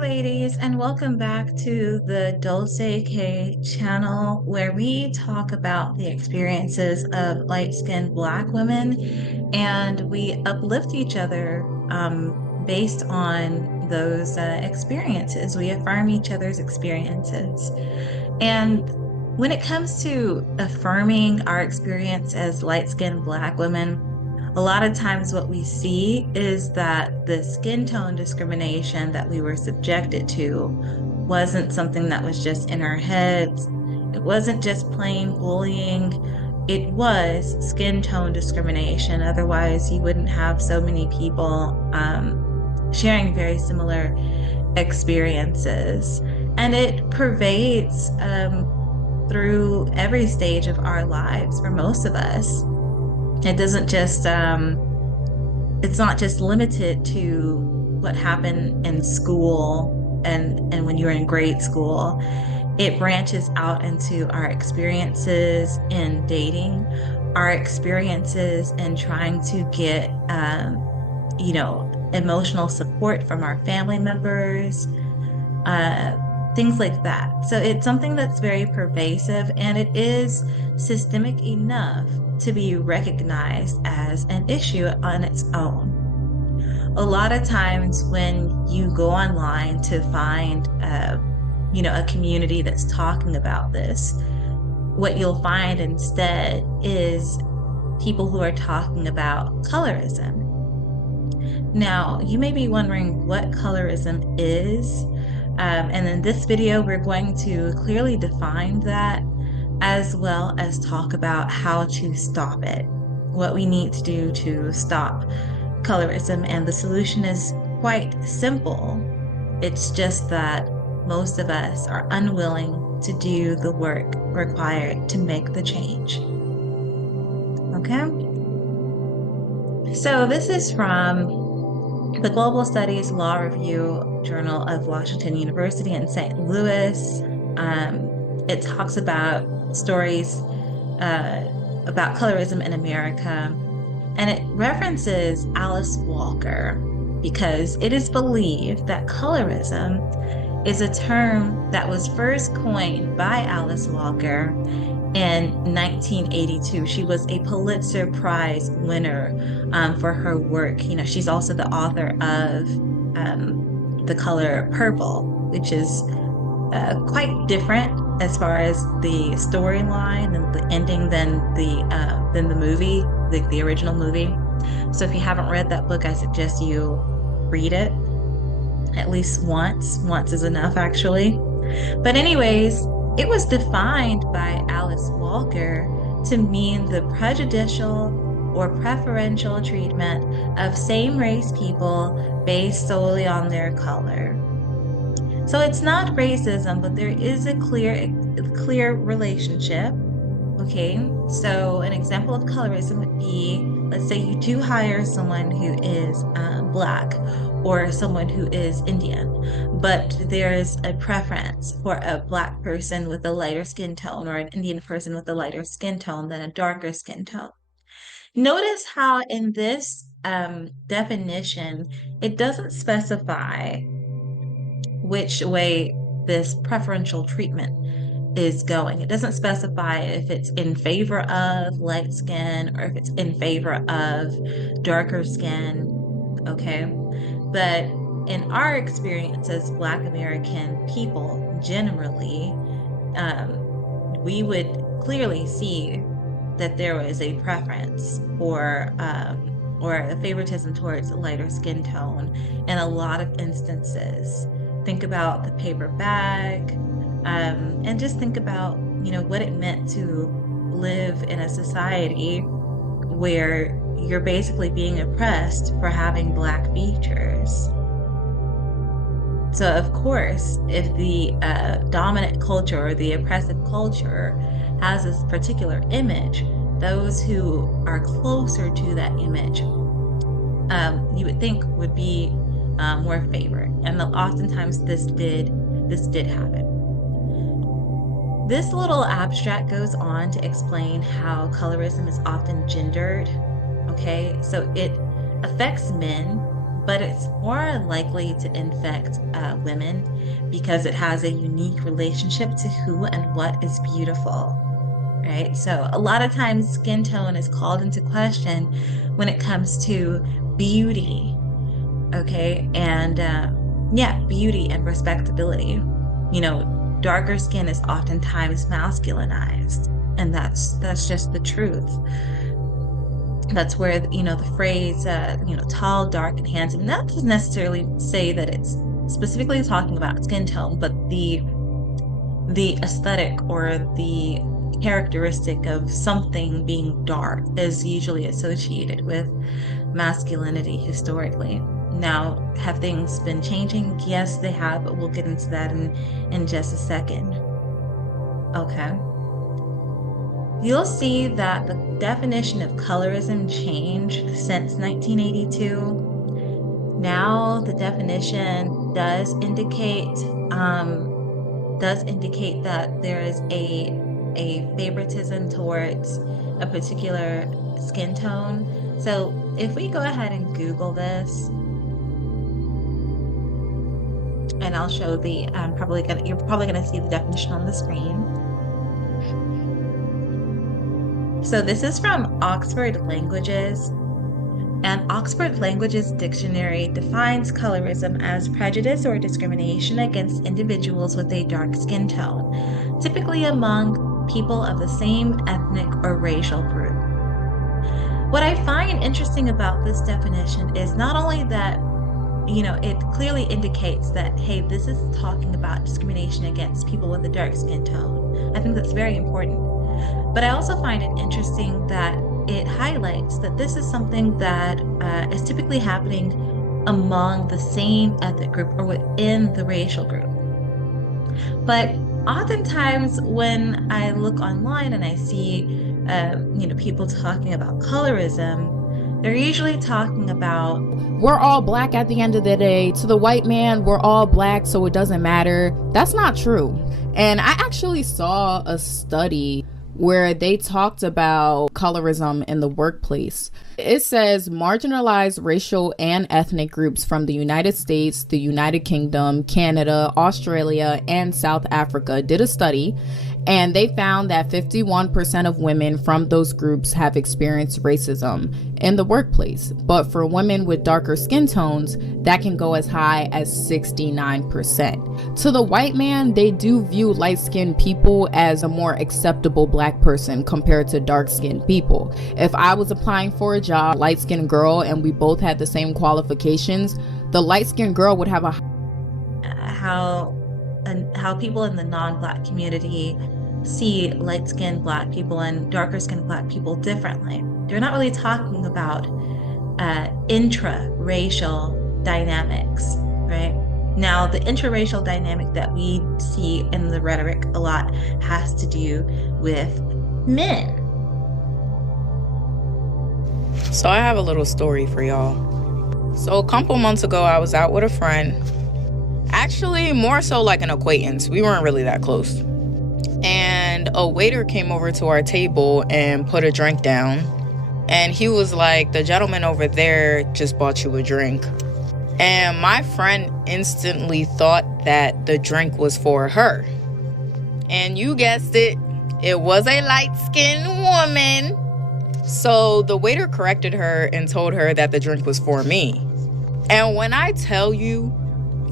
ladies, and welcome back to the Dulce K channel, where we talk about the experiences of light-skinned Black women and we uplift each other based on those experiences. We affirm each other's experiences. And when it comes to affirming our experience as light-skinned Black women, a lot of times what we see is that the skin tone discrimination that we were subjected to wasn't something that was just in our heads. It wasn't just plain bullying. It was skin tone discrimination. Otherwise, you wouldn't have so many people sharing very similar experiences. And it pervades through every stage of our lives for most of us. It doesn't just, it's not just limited to what happened in school and when you were in grade school. It branches out into our experiences in dating, our experiences in trying to get, emotional support from our family members, things like that. So it's something that's very pervasive, and it is systemic enough to be recognized as an issue on its own. A lot of times when you go online to find, a community that's talking about this, what you'll find instead is people who are talking about colorism. Now, you may be wondering what colorism is. And in this video, we're going to clearly define that, as well as talk about how to stop it, what we need to do to stop colorism. And the solution is quite simple. It's just that most of us are unwilling to do the work required to make the change. Okay? So this is from the Global Studies Law Review Journal of Washington University in St. Louis. It talks about stories about colorism in America, and it references Alice Walker because it is believed that colorism is a term that was first coined by Alice Walker in 1982. She was a Pulitzer Prize winner for her work. She's also the author of The Color Purple, which is quite different as far as the storyline and the ending than the movie, the original movie. So if you haven't read that book, I suggest you read it at least once. Once is enough, actually. But anyways, it was defined by Alice Walker to mean the prejudicial or preferential treatment of same-race people based solely on their color. So it's not racism, but there is a clear relationship. Okay, so an example of colorism would be, let's say you do hire someone who is Black or someone who is Indian, but there's a preference for a Black person with a lighter skin tone or an Indian person with a lighter skin tone than a darker skin tone. Notice how in this definition, it doesn't specify which way this preferential treatment is going. It doesn't specify if it's in favor of light skin or if it's in favor of darker skin, okay? But in our experience as Black American people, generally, we would clearly see that there was a preference or a favoritism towards a lighter skin tone in a lot of instances. Think about the paper bag, and just think about, what it meant to live in a society where you're basically being oppressed for having Black features. So of course, if the dominant culture or the oppressive culture has this particular image, those who are closer to that image, you would think would be more favored. And oftentimes this did happen. This little abstract goes on to explain how colorism is often gendered. Okay, so it affects men but it's more likely to infect women because it has a unique relationship to who and what is beautiful, right? So a lot of times skin tone is called into question when it comes to beauty, okay? And yeah, beauty and respectability. Darker skin is oftentimes masculinized, and that's just the truth. That's where the phrase tall, dark, and handsome, that doesn't necessarily say that it's specifically talking about skin tone, but the aesthetic or the characteristic of something being dark is usually associated with masculinity historically. Now, have things been changing? Yes, they have, but we'll get into that in just a second. Okay. You'll see that the definition of colorism changed since 1982. Now the definition does indicate that there is a favoritism towards a particular skin tone. So if we go ahead and Google this, and I'll show you're probably gonna see the definition on the screen. So this is from Oxford Languages. And Oxford Languages Dictionary defines colorism as prejudice or discrimination against individuals with a dark skin tone, typically among people of the same ethnic or racial group. What I find interesting about this definition is not only that, it clearly indicates that, hey, this is talking about discrimination against people with a dark skin tone. I think that's very important. But I also find it interesting that it highlights that this is something that is typically happening among the same ethnic group or within the racial group. But oftentimes when I look online and I see, people talking about colorism, they're usually talking about, we're all black at the end of the day. To the white man, we're all black, so it doesn't matter. That's not true. And I actually saw a study where they talked about colorism in the workplace. It says marginalized racial and ethnic groups from the United States, the United Kingdom, Canada, Australia, and South Africa did a study, and they found that 51% of women from those groups have experienced racism in the workplace. But for women with darker skin tones, that can go as high as 69%. To the white man, they do view light-skinned people as a more acceptable black person compared to dark-skinned people. If I was applying for a job, light-skinned girl, and we both had the same qualifications, the light-skinned girl would have how people in the non-black community see light-skinned black people and darker-skinned black people differently. They're not really talking about intra-racial dynamics, right? Now, the interracial dynamic that we see in the rhetoric a lot has to do with men. So I have a little story for y'all. So a couple months ago, I was out with a friend. Actually, more so like an acquaintance. We weren't really that close. And a waiter came over to our table and put a drink down. And he was like, the gentleman over there just bought you a drink. And my friend instantly thought that the drink was for her. And you guessed it, it was a light-skinned woman. So the waiter corrected her and told her that the drink was for me. And when I tell you,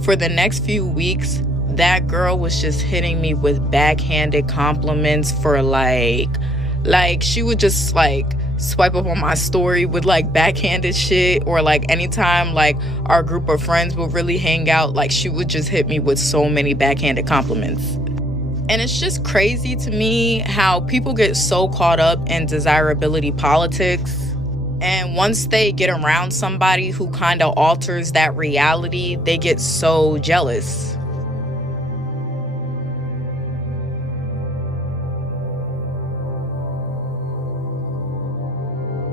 for the next few weeks, that girl was just hitting me with backhanded compliments for like she would just like swipe up on my story with like backhanded shit, or like anytime like our group of friends would really hang out, like she would just hit me with so many backhanded compliments. And it's just crazy to me how people get so caught up in desirability politics. And once they get around somebody who kind of alters that reality, they get so jealous.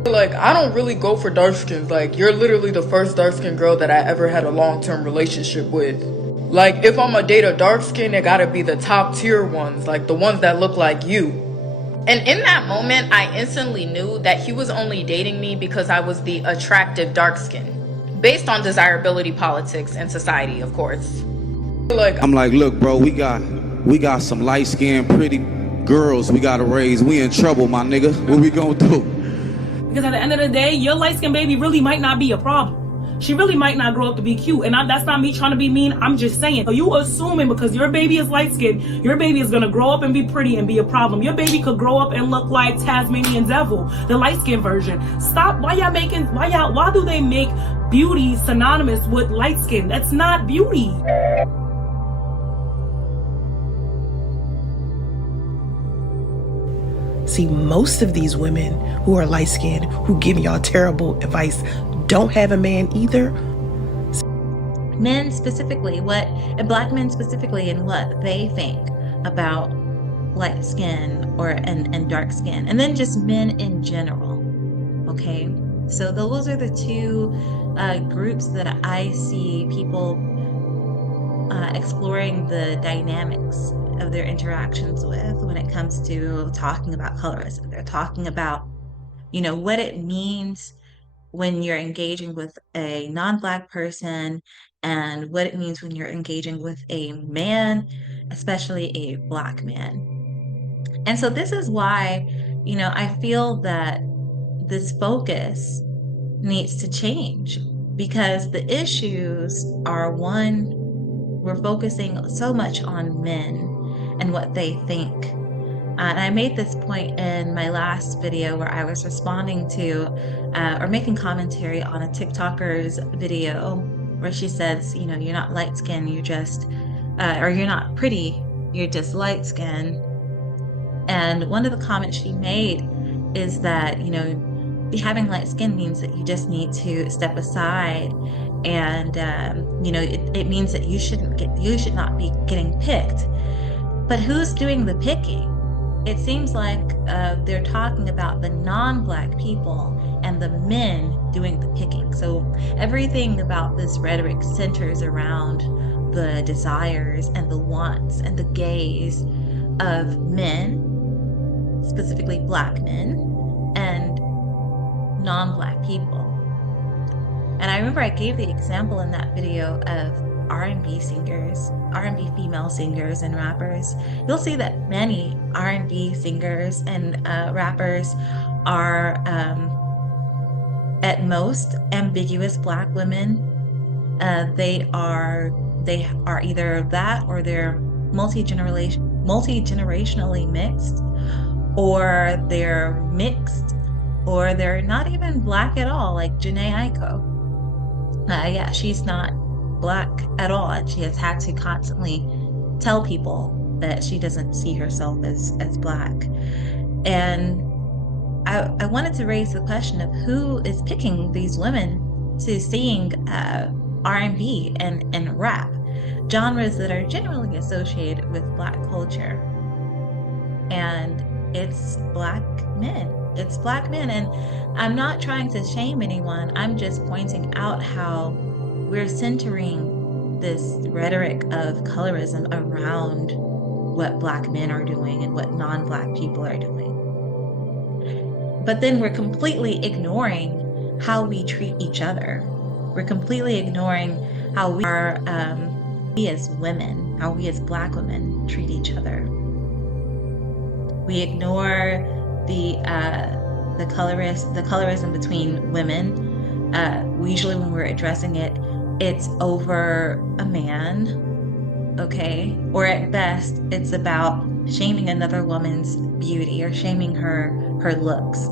Like, I don't really go for dark skins. Like, you're literally the first dark skinned girl that I ever had a long-term relationship with. Like, if I'm gonna date a dark skin, it gotta be the top tier ones, like the ones that look like you. And in that moment, I instantly knew that he was only dating me because I was the attractive dark skin. based on desirability politics and society, of course. I'm like, look, bro, we got some light-skinned, pretty girls we gotta raise. We in trouble, my nigga. What we gonna do? Because at the end of the day, your light-skinned baby really might not be a problem. She really might not grow up to be cute. And that's not me trying to be mean. I'm just saying. So you assuming because your baby is light-skinned, your baby is going to grow up and be pretty and be a problem. Your baby could grow up and look like Tasmanian Devil, the light-skinned version. Stop. Why do they make beauty synonymous with light skin? That's not beauty. See, most of these women who are light-skinned, who give y'all terrible advice, don't have a man either. Men specifically, Black men specifically, and what they think about light skin and dark skin, and then just men in general. Okay, so those are the two groups that I see people exploring the dynamics of their interactions with when it comes to talking about colorism. They're talking about, what it means when you're engaging with a non-Black person and what it means when you're engaging with a man, especially a Black man. And so this is why, I feel that this focus needs to change, because the issues are, one, we're focusing so much on men and what they think. And I made this point in my last video where I was responding to or making commentary on a TikToker's video where she says, you're not light skinned, you're just, or you're not pretty, you're just light skinned. And one of the comments she made is that, having light skin means that you just need to step aside, and it means that you should not be getting picked. But who's doing the picking? It seems like they're talking about the non-Black people and the men doing the picking. So everything about this rhetoric centers around the desires and the wants and the gaze of men, specifically Black men, and non-Black people. And I remember I gave the example in that video of R&B singers, R&B female singers and rappers. You'll see that many R&B singers and rappers are at most ambiguous Black women. They are either that, or they're multi-generationally mixed, or they're mixed, or they're not even Black at all, like Janae Aiko. She's not Black at all, and she has had to constantly tell people that she doesn't see herself as Black. And I wanted to raise the question of who is picking these women to sing R&B and rap, genres that are generally associated with Black culture. And it's Black men. It's Black men. And I'm not trying to shame anyone. I'm just pointing out how we're centering this rhetoric of colorism around what Black men are doing and what non-Black people are doing. But then we're completely ignoring how we treat each other. We're completely ignoring how we are, we as women, how we as Black women treat each other. We ignore the colorism between women. Usually when we're addressing it, it's over a man, okay? Or at best, it's about shaming another woman's beauty or shaming her looks.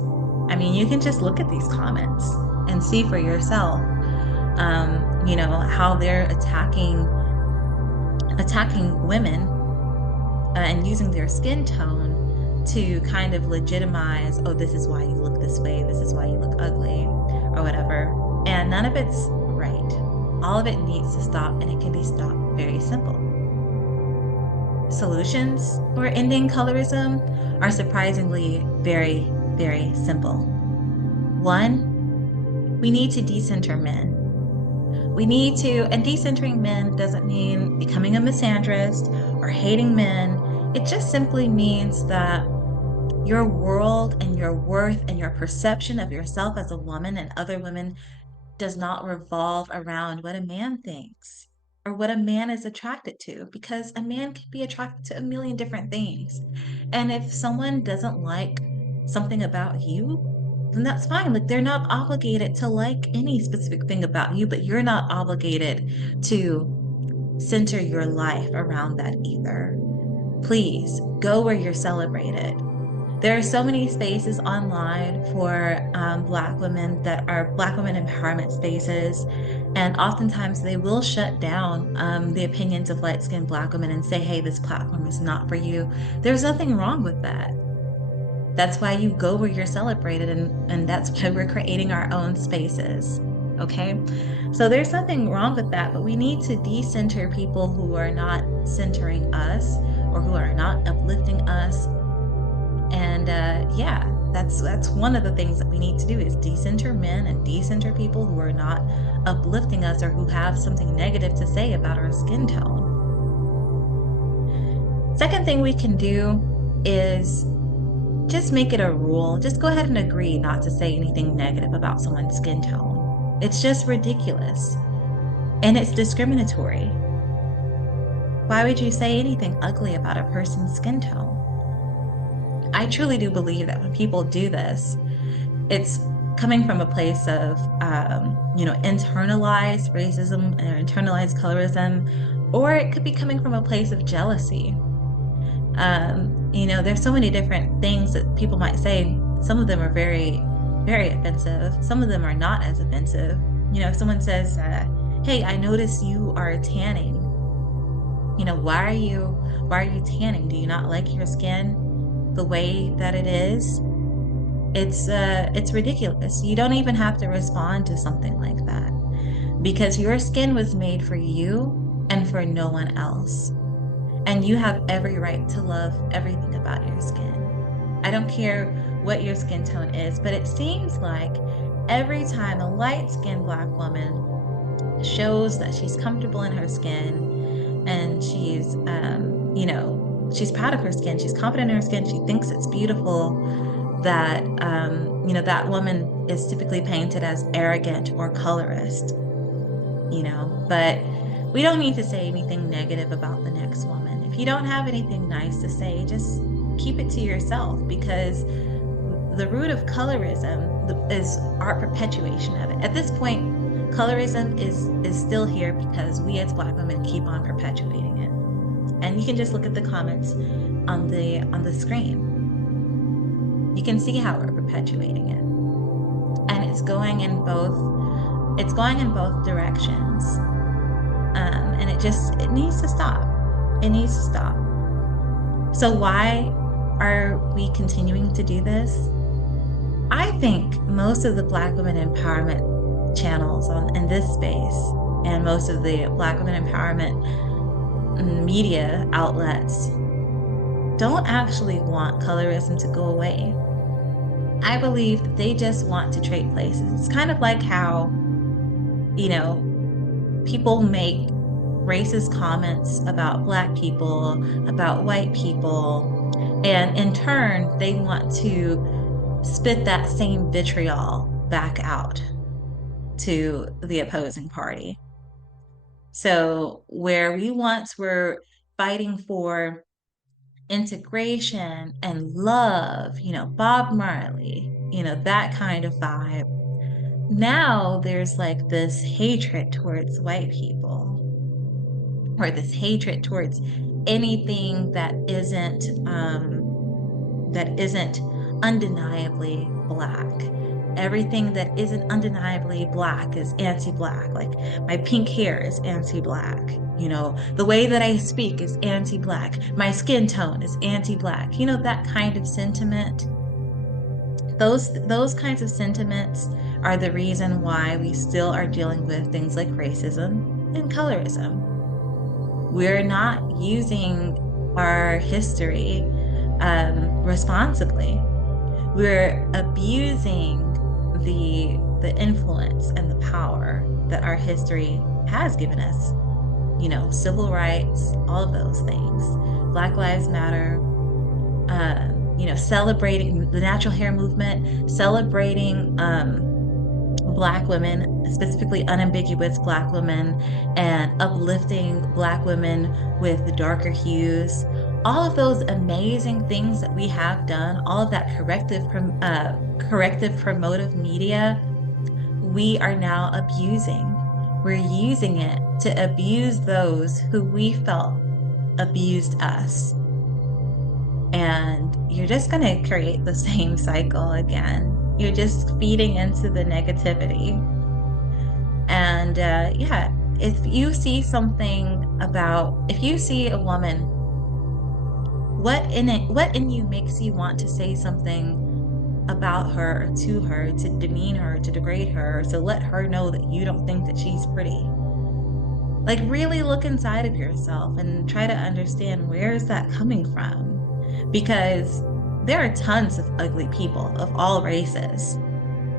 I mean, you can just look at these comments and see for yourself, how they're attacking women and using their skin tone to kind of legitimize, oh, this is why you look this way, this is why you look ugly, or whatever. And none of it's right. All of it needs to stop, and it can be stopped very simple. Solutions for ending colorism are surprisingly very, very simple. One, we need to decenter men. And decentering men doesn't mean becoming a misandrist or hating men. It just simply means that your world and your worth and your perception of yourself as a woman and other women does not revolve around what a man thinks or what a man is attracted to, because a man can be attracted to a million different things. And if someone doesn't like something about you, then that's fine. Like, they're not obligated to like any specific thing about you, but you're not obligated to center your life around that either. Please go where you're celebrated. There are so many spaces online for Black women that are Black women empowerment spaces. And oftentimes they will shut down the opinions of light-skinned Black women and say, hey, this platform is not for you. There's nothing wrong with that. That's why you go where you're celebrated, and that's why we're creating our own spaces. Okay? So there's nothing wrong with that, but we need to decenter people who are not centering us or who are not uplifting us. And yeah, that's one of the things that we need to do, is decenter men and decenter people who are not uplifting us or who have something negative to say about our skin tone. Second thing we can do is just make it a rule. Just go ahead and agree not to say anything negative about someone's skin tone. It's just ridiculous. And it's discriminatory. Why would you say anything ugly about a person's skin tone? I truly do believe that when people do this, it's coming from a place of, internalized racism or internalized colorism, or it could be coming from a place of jealousy. There's so many different things that people might say. Some of them are very, very offensive. Some of them are not as offensive. If someone says, hey, I notice you are tanning. Why are you tanning? Do you not like your skin the way that it is? It's ridiculous. You don't even have to respond to something like that, because your skin was made for you and for no one else. And you have every right to love everything about your skin. I don't care what your skin tone is, but it seems like every time a light-skinned Black woman shows that she's comfortable in her skin and she's, she's proud of her skin, she's confident in her skin, she thinks it's beautiful, that, that woman is typically painted as arrogant or colorist, but we don't need to say anything negative about the next woman. If you don't have anything nice to say, just keep it to yourself, because the root of colorism is our perpetuation of it. At this point, colorism is still here because we as Black women keep on perpetuating it. And you can just look at the comments on the screen. You can see how we're perpetuating it. And it's going in both directions. And it needs to stop. It needs to stop. So why are we continuing to do this? I think most of the Black women empowerment channels in this space, and most of the Black women empowerment media outlets, don't actually want colorism to go away. I believe that they just want to trade places. It's kind of like how, people make racist comments about Black people, about white people, and in turn, they want to spit that same vitriol back out to the opposing party. So where we once were fighting for integration and love, Bob Marley, that kind of vibe, now there's like this hatred towards white people, or this hatred towards anything that isn't undeniably Black. Everything that isn't undeniably Black is anti-Black. Like, my pink hair is anti-Black. The way that I speak is anti-Black. My skin tone is anti-Black. That kind of sentiment. Those kinds of sentiments are the reason why we still are dealing with things like racism and colorism. We're not using our history responsibly. We're abusing the influence and the power that our history has given us. Civil rights, all of those things. Black Lives Matter, celebrating the natural hair movement, celebrating Black women, specifically unambiguous Black women, and uplifting Black women with darker hues. All of those amazing things that we have done, all of that corrective promotive media, we are now abusing. We're using it to abuse those who we felt abused us. And you're just going to create the same cycle again. You're just feeding into the negativity. And yeah, if you see if you see a woman, what in you makes you want to say something about her, to her, to demean her, to degrade her, to let her know that you don't think that she's pretty? Like, really look inside of yourself and try to understand, where is that coming from? Because there are tons of ugly people of all races,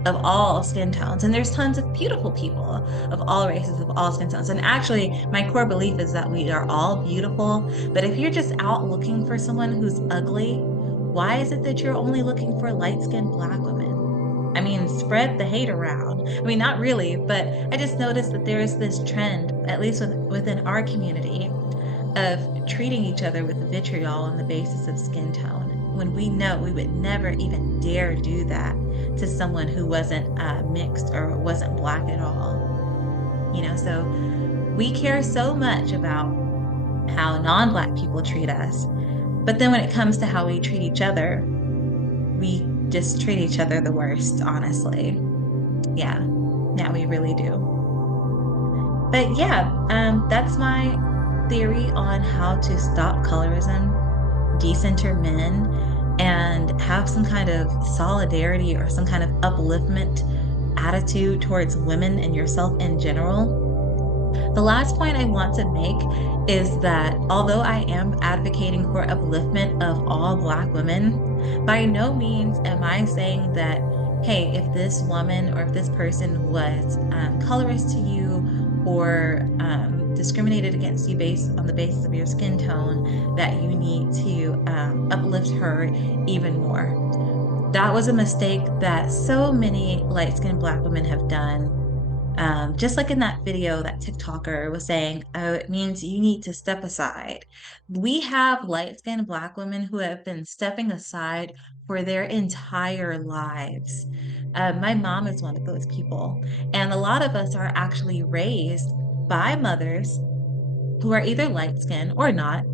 of all skin tones, and there's tons of beautiful people of all races, of all skin tones. And actually, my core belief is that we are all beautiful. But if you're just out looking for someone who's ugly, why is it that you're only looking for light-skinned Black women? I mean, spread the hate around. I mean, not really, but I just noticed that there's this trend, at least within our community, of treating each other with vitriol on the basis of skin tone, when we know we would never even dare do that to someone who wasn't mixed or wasn't Black at all. So we care so much about how non-Black people treat us, but then when it comes to how we treat each other, we just treat each other the worst, honestly. Yeah, we really do. But yeah, that's my theory on how to stop colorism, decenter men, and have some kind of solidarity or some kind of upliftment attitude towards women and yourself in general. The last point I want to make is that although I am advocating for upliftment of all Black women, by no means am I saying that, hey, if this woman or if this person was colorist to you or discriminated against you based on the basis of your skin tone, that you need to uplift her even more. That was a mistake that so many light-skinned Black women have done. Just like in that video, that TikToker was saying, oh, it means you need to step aside. We have light-skinned Black women who have been stepping aside for their entire lives. My mom is one of those people. And a lot of us are actually raised by mothers who are either light-skinned or not,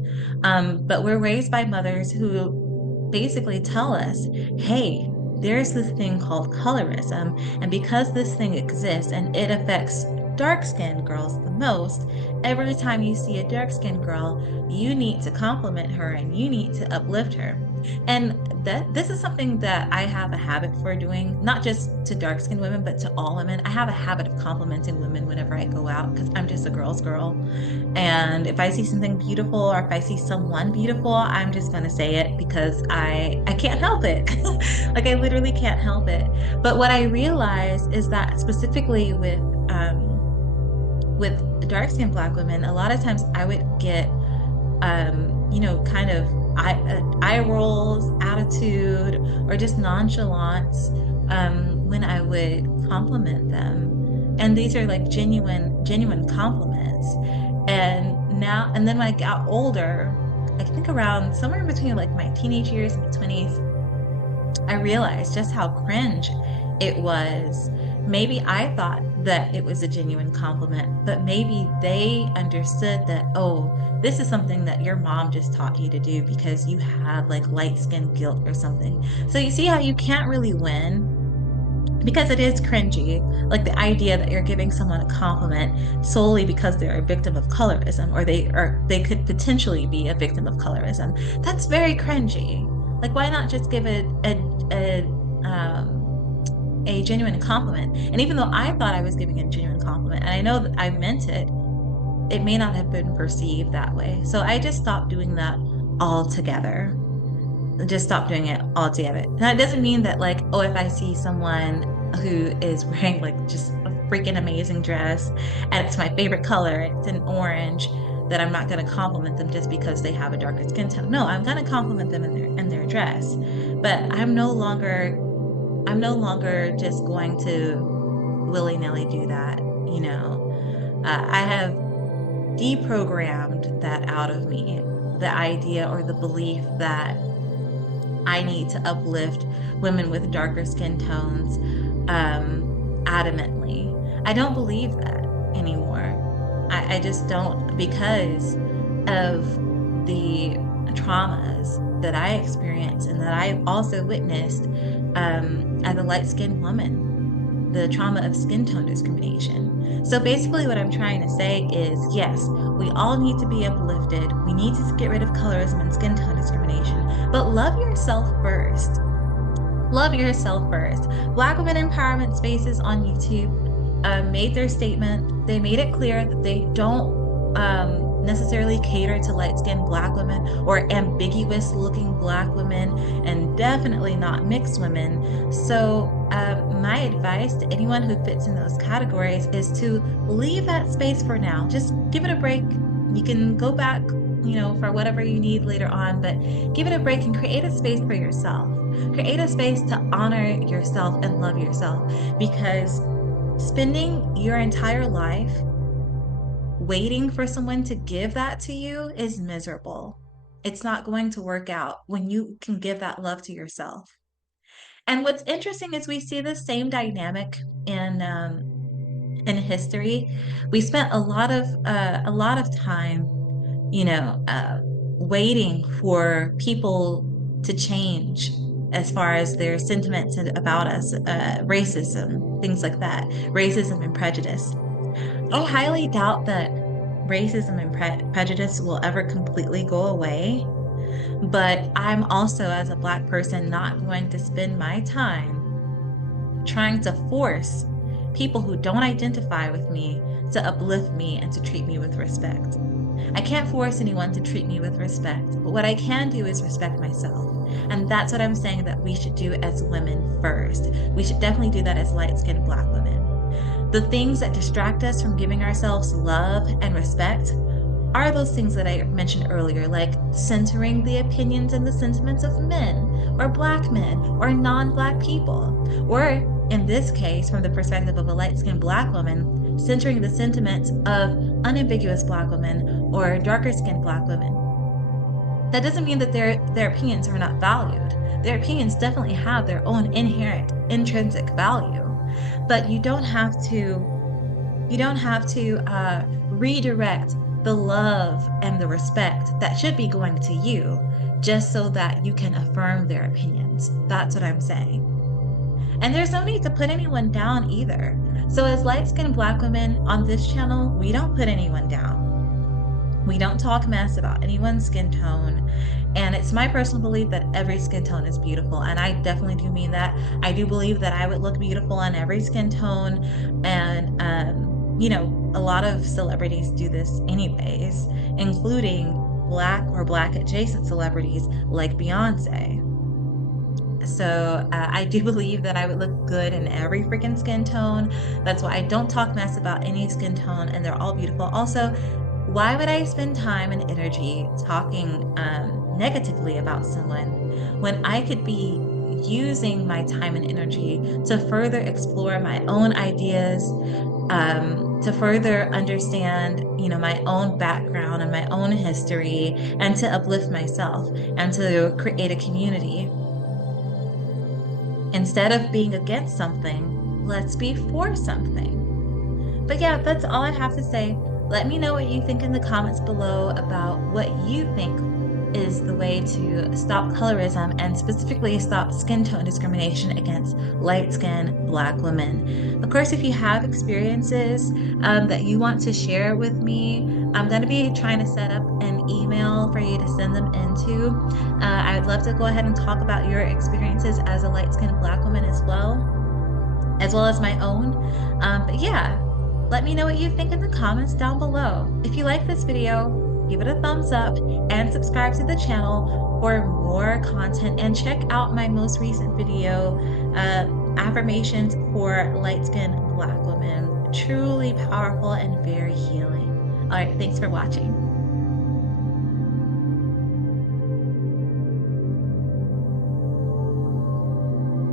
but we're raised by mothers who basically tell us, hey, there's this thing called colorism, and because this thing exists and it affects dark-skinned girls the most, every time you see a dark-skinned girl, you need to compliment her and you need to uplift her. And this is something that I have a habit for doing, not just to dark-skinned women, but to all women. I have a habit of complimenting women whenever I go out, because I'm just a girl's girl. And if I see something beautiful, or if I see someone beautiful, I'm just going to say it, because I can't help it. Like, I literally can't help it. But what I realized is that specifically with dark-skinned Black women, a lot of times I would get, kind of eye rolls, attitude, or just nonchalance when I would compliment them. And these are like genuine compliments. And then when I got older, I think around somewhere in between like my teenage years and my 20s, I realized just how cringe it was. Maybe I thought that it was a genuine compliment, but maybe they understood that, oh, this is something that your mom just taught you to do because you have like light skin guilt or something. So you see how you can't really win, because it is cringy. Like the idea that you're giving someone a compliment solely because they're a victim of colorism, or they could potentially be a victim of colorism. That's very cringy. Like, why not just give a genuine compliment? And even though I thought I was giving a genuine compliment, and I know that I meant it, it may not have been perceived that way. So I just stopped doing that altogether. Just stop doing it altogether. Now, it doesn't mean that, like, oh, if I see someone who is wearing like just a freaking amazing dress and it's my favorite color, it's an orange, that I'm not going to compliment them just because they have a darker skin tone. No, I'm going to compliment them in their dress, but I'm no longer just going to willy-nilly do that. I have deprogrammed that out of me, the idea or the belief that I need to uplift women with darker skin tones adamantly. I don't believe that anymore. I just don't, because of the traumas that I experienced and that I also witnessed as a light-skinned woman, the trauma of skin tone discrimination. So basically what I'm trying to say is, yes, we all need to be uplifted. We need to get rid of colorism and skin tone discrimination, but love yourself first. Love yourself first. Black women empowerment spaces on YouTube made their statement. They made it clear that they don't necessarily cater to light-skinned Black women or ambiguous looking Black women, and definitely not mixed women. So my advice to anyone who fits in those categories is to leave that space for now. Just give it a break. You can go back, for whatever you need later on, but give it a break and create a space for yourself. Create a space to honor yourself and love yourself, because spending your entire life waiting for someone to give that to you is miserable. It's not going to work out when you can give that love to yourself. And what's interesting is we see the same dynamic in history. We spent a lot of time, waiting for people to change as far as their sentiments about us, racism, things like that, racism and prejudice. I highly doubt that racism and prejudice will ever completely go away, but I'm also, as a Black person, not going to spend my time trying to force people who don't identify with me to uplift me and to treat me with respect. I can't force anyone to treat me with respect, but what I can do is respect myself. And that's what I'm saying that we should do as women first. We should definitely do that as light-skinned Black women. The things that distract us from giving ourselves love and respect are those things that I mentioned earlier, like centering the opinions and the sentiments of men, or Black men, or non-Black people, or in this case, from the perspective of a light-skinned Black woman, centering the sentiments of unambiguous Black women or darker-skinned Black women. That doesn't mean that their opinions are not valued. Their opinions definitely have their own inherent, intrinsic value, but you don't have to redirect the love and the respect that should be going to you just so that you can affirm their opinions. That's what I'm saying. And there's no need to put anyone down either. So as light-skinned Black women on this channel, we don't put anyone down. We don't talk mess about anyone's skin tone. And it's my personal belief that every skin tone is beautiful. And I definitely do mean that. I do believe that I would look beautiful on every skin tone. And, a lot of celebrities do this anyways, including Black or Black adjacent celebrities like Beyonce. So I do believe that I would look good in every freaking skin tone. That's why I don't talk mess about any skin tone, and they're all beautiful. Also, why would I spend time and energy talking negatively about someone when I could be using my time and energy to further explore my own ideas, to further understand, my own background and my own history, and to uplift myself and to create a community. Instead of being against something, let's be for something. But yeah, that's all I have to say. Let me know what you think in the comments below about what you think is the way to stop colorism and specifically stop skin tone discrimination against light-skinned Black women. Of course, if you have experiences that you want to share with me, I'm going to be trying to set up an email for you to send them into. I'd love to go ahead and talk about your experiences as a light-skinned Black woman as well as my own. But yeah, let me know what you think in the comments down below. If you like this video, give it a thumbs up and subscribe to the channel for more content, and check out my most recent video, affirmations for light-skinned Black women. Truly powerful and very healing. All right, thanks for watching.